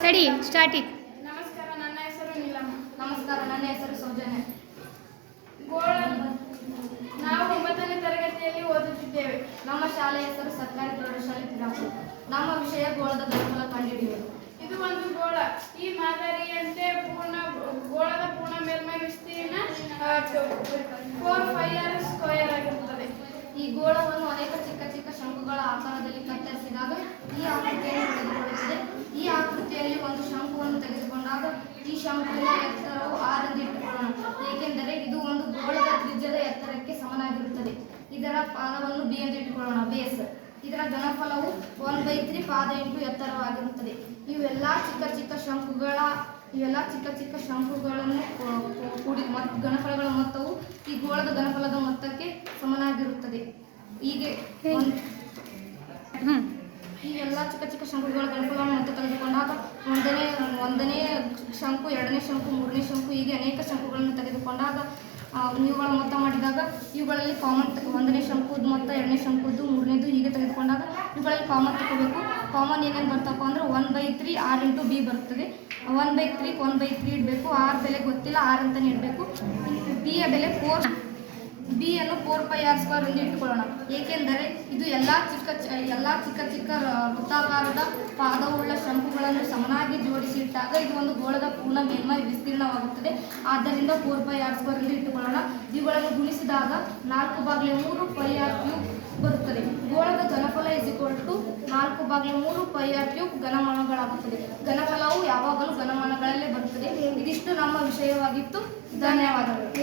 Study start it. ನಮಸ್ಕಾರ, ನನ್ನ ಹೆಸರು ನೀಲಮ್ಮ. ನಮಸ್ಕಾರ, ನನ್ನ ಹೆಸರು ಸೌಜನ್ಯ. ಗೋಳ ನಾವು 9ನೇ ತರಗತಿಯಲ್ಲಿ ಓದುತ್ತಿದ್ದೇವೆ. ನಮ್ಮ ಶಾಲೆಯ ಹೆಸರು ಸರ್ಕಾರಿ ಪ್ರೌಢಶಾಲೆ ತಿರಾಪುರ. ನಮ್ಮ ವಿಷಯ ಗೋಳದ ಘನಫಲ ಕಂಡುಹಿಡಿಯುವುದು. ಇದು ಒಂದು ಗೋಳ. ಈ ಮಾದರಿಯಂತೆ ಗೋಳದ ಪೂರ್ಣ ಮೇಲ್ಮೈ ವಿಸ್ತೀರ್ಣ 4πr² ಆಗಿರುತ್ತದೆ. ಈ ಗೋಳವನ್ನು ಅನೇಕ ಚಿಕ್ಕ ಚಿಕ್ಕ ಶಂಕುಗಳ ಆಕಾರದಲ್ಲಿ ಕತ್ತರಿಸಿದಾಗ ಈ ಆಕೃತಿಯನ್ನು ತೆಗೆದುಕೊಳ್ಳುತ್ತದೆ. ಈ ಆಕೃತಿಯಲ್ಲಿ ಒಂದು ಶಂಕುವನ್ನು ತೆಗೆದುಕೊಂಡಾಗ ಈ ಶಂಕುವಿನ ಎತ್ತರವು r ಎಂದು ಇಟ್ಟುಕೊಳ್ಳೋಣ, ಏಕೆಂದರೆ ಇದು ಒಂದು ಗೋಳದ ತ್ರಿಜ್ಯದ ಎತ್ತರಕ್ಕೆ ಸಮನಾಗಿರುತ್ತದೆ. ಇದರ ಪಾದವನ್ನು b ಎಂದು ಇಟ್ಟುಕೊಳ್ಳೋಣ, ಬೇಸ್. ಇದರ ಘನಫಲವು 1/3 ಪಾದ ಇಂಟು ಎತ್ತರವಾಗಿರುತ್ತದೆ. ಇವೆಲ್ಲ ಚಿಕ್ಕ ಚಿಕ್ಕ ಶಂಕುಗಳನ್ನು ಕೂಡಿ ಘನಫಲಗಳ ಮೊತ್ತವು ಈ ಗೋಳದ ಘನಫಲದ ಮೊತ್ತಕ್ಕೆ ಸಮನಾಗಿರುತ್ತದೆ. ಹೀಗೆ ಈ ಎಲ್ಲ ಚಿಕ್ಕ ಚಿಕ್ಕ ಶಂಕುಗಳ ಘನಫಲವನ್ನು ಮೊತ್ತ ತೆಗೆದುಕೊಂಡಾಗ ಒಂದನೇ ಶಂಕು, ಎರಡನೇ ಶಂಕು, ಮೂರನೇ ಶಂಕು, ಹೀಗೆ ಅನೇಕ ಶಂಕುಗಳನ್ನು ತೆಗೆದುಕೊಂಡಾಗ ಇವುಗಳ ಮೊತ್ತ ಮಾಡಿದಾಗ ಇವುಗಳಲ್ಲಿ ಕಾಮನ್ ಒಂದನೇ ಶಂಕುದ ಮೊತ್ತ, ಎರಡನೇ ಶಂಕುದು, ಮೂರನೇದು ಹೀಗೆ ತೆಗೆದುಕೊಂಡಾಗ ಇವುಗಳಲ್ಲಿ ಕಾಮನ್ ತಗೋಬೇಕು. ಕಾಮನ್ ಏನೇನು ಬರ್ತಪ್ಪ ಅಂದ್ರೆ 1/3 r ಇಂಟು b ಬರುತ್ತದೆ. 1/3 ಇಡಬೇಕು. r ಬೆಲೆ ಗೊತ್ತಿಲ್ಲ, r ಅಂತಲೇ ಇಡಬೇಕು. b ಯ ಬೆಲೆ 4, b ಅನ್ನು 4πr² ಎಂದು ಇಟ್ಟುಕೊಳ್ಳೋಣ, ಏಕೆಂದರೆ ಇದು ಎಲ್ಲ ಚಿಕ್ಕ ಚಿಕ್ಕ ವೃತ್ತಾಕಾರದ ಪಾದವುಳ್ಳ ಶಂಕುಗಳನ್ನು ಸಮನಾಗಿ ಜೋಡಿಸಿ ಇಟ್ಟಾಗ ಇದು ಒಂದು ಗೋಳದ ಪೂರ್ಣ ಮೇಲ್ಮೈ ವಿಸ್ತೀರ್ಣವಾಗುತ್ತದೆ. ಆದ್ದರಿಂದ 4πr² ಎಂದು ಇಟ್ಟುಕೊಳ್ಳೋಣ. ಇವುಗಳನ್ನು ಗುಣಿಸಿದಾಗ 4/3 πr³ ಬರುತ್ತದೆ. ಗೋಳದ ಘನಫಲ = 4/3 πr³ ಘನಮಾನಗಳಾಗುತ್ತದೆ. ಘನಫಲವು ಯಾವಾಗಲೂ ಘನಮಾನಗಳಲ್ಲೇ ಬರುತ್ತದೆ. ಇದಿಷ್ಟು ನಮ್ಮ ವಿಷಯವಾಗಿತ್ತು. ಧನ್ಯವಾದಗಳು.